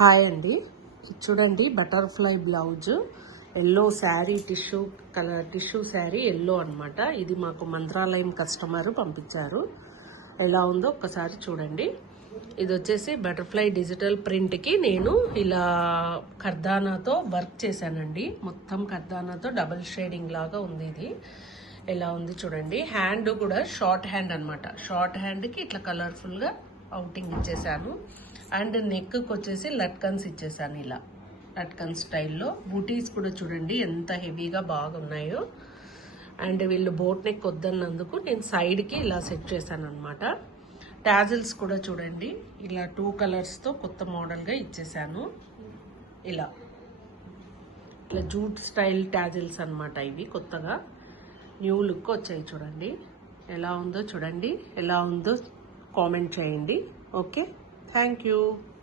Hi అండి. ఇది చూడండి butterfly blouse yellow sari tissue sari yellow అన్నమాట. ఇది మాకు మంత్రాలయం కస్టమర్ పంపించారు. ఎలా ఉందో ఒక్కసారి చూడండి. ఇది వచ్చేసి బటర్ఫ్లై డిజిటల్ ప్రింట్కి నేను ఇలా కర్దానాతో వర్క్ చేశానండి. మొత్తం కర్దానాతో డబుల్ షేడింగ్ లాగా ఉంది. ఇది ఎలా ఉంది చూడండి. హ్యాండ్ కూడా షార్ట్ హ్యాండ్ అన్నమాట. షార్ట్ హ్యాండ్కి ఇట్లా కలర్ఫుల్గా అవుటింగ్ ఇచ్చేసాను. అండ్ నెక్కి వచ్చేసి లట్కన్స్ ఇచ్చేసాను. ఇలా లట్కన్ స్టైల్లో బూటీస్ కూడా చూడండి ఎంత హెవీగా బాగున్నాయో. అండ్ వీళ్ళు బోట్ నెక్ వద్దన్నందుకు నేను సైడ్కి ఇలా సెట్ చేశాను అనమాట. టాజిల్స్ కూడా చూడండి ఇలా 2 కలర్స్తో కొత్త మోడల్గా ఇచ్చేసాను. ఇలా జూట్ స్టైల్ టాజిల్స్ అనమాట. ఇవి కొత్తగా న్యూ లుక్ వచ్చాయి. చూడండి ఎలా ఉందో చూడండి. ఎలా ఉందో కామెంట్ చేయండి. Okay, thank you.